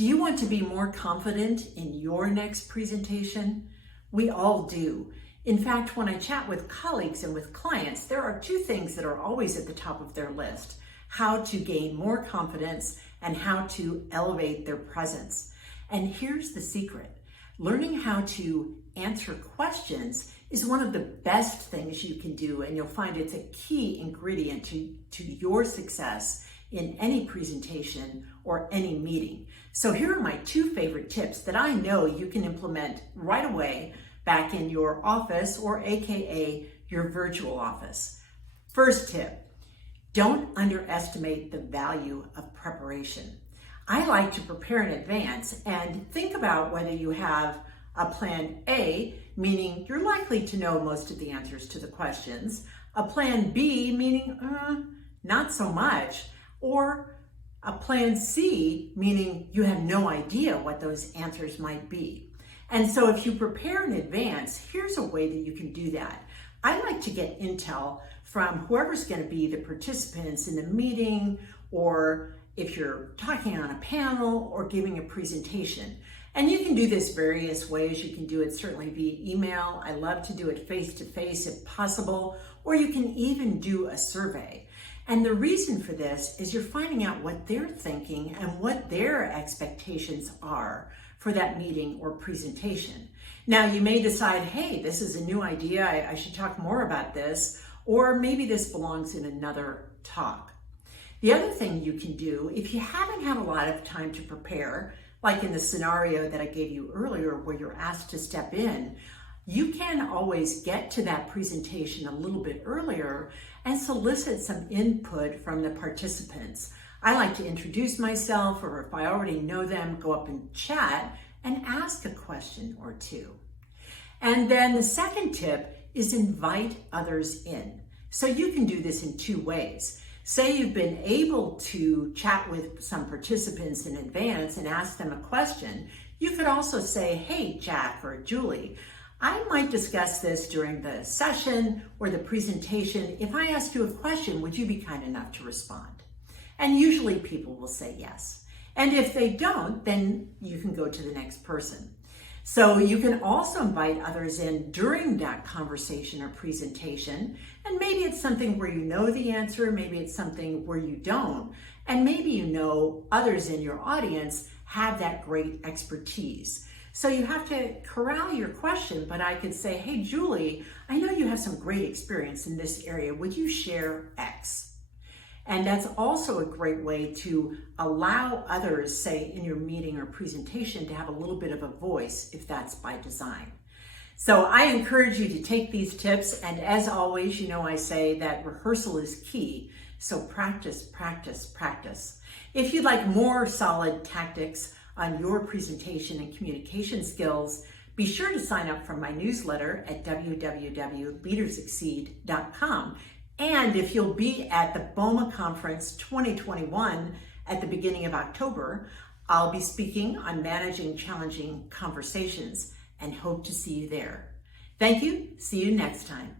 Do you want to be more confident in your next presentation? We all do. In fact, when I chat with colleagues and with clients, there are two things that are always at the top of their list: how to gain more confidence and how to elevate their presence. And here's the secret. Learning how to answer questions is one of the best things you can do, and you'll find it's a key ingredient to your success in any presentation or any meeting. So here are my two favorite tips that I know you can implement right away back in your office, or AKA your virtual office. First tip, don't underestimate the value of preparation. I like to prepare in advance and think about whether you have a plan A, meaning you're likely to know most of the answers to the questions, a plan B, meaning not so much, or a plan C, meaning you have no idea what those answers might be. And so if you prepare in advance, here's a way that you can do that. I like to get intel from whoever's going to be the participants in the meeting, or if you're talking on a panel or giving a presentation. And you can do this various ways. You can do it certainly via email. I love to do it face-to-face if possible, or you can even do a survey. And the reason for this is you're finding out what they're thinking and what their expectations are for that meeting or presentation. Now, you may decide, hey, this is a new idea, I should talk more about this, or maybe this belongs in another talk. The other thing you can do, if you haven't had a lot of time to prepare, like in the scenario that I gave you earlier where you're asked to step in, you can always get to that presentation a little bit earlier and solicit some input from the participants. I like to introduce myself, or if I already know them, go up and chat and ask a question or two. And then the second tip is invite others in. So you can do this in two ways. Say you've been able to chat with some participants in advance and ask them a question. You could also say, hey, Jack or Julie, I might discuss this during the session or the presentation. If I ask you a question, would you be kind enough to respond? And usually people will say yes. And if they don't, then you can go to the next person. So you can also invite others in during that conversation or presentation. And maybe it's something where you know the answer, maybe it's something where you don't. And maybe you know others in your audience have that great expertise. So you have to corral your question, but I could say, hey, Julie, I know you have some great experience in this area. Would you share X? And that's also a great way to allow others, say in your meeting or presentation, to have a little bit of a voice if that's by design. So I encourage you to take these tips. And as always, you know, I say that rehearsal is key. So practice, practice, practice. If you'd like more solid tactics on your presentation and communication skills, be sure to sign up for my newsletter at www.leadersucceed.com. And if you'll be at the BOMA Conference 2021 at the beginning of October, I'll be speaking on managing challenging conversations and hope to see you there. Thank you. See you next time.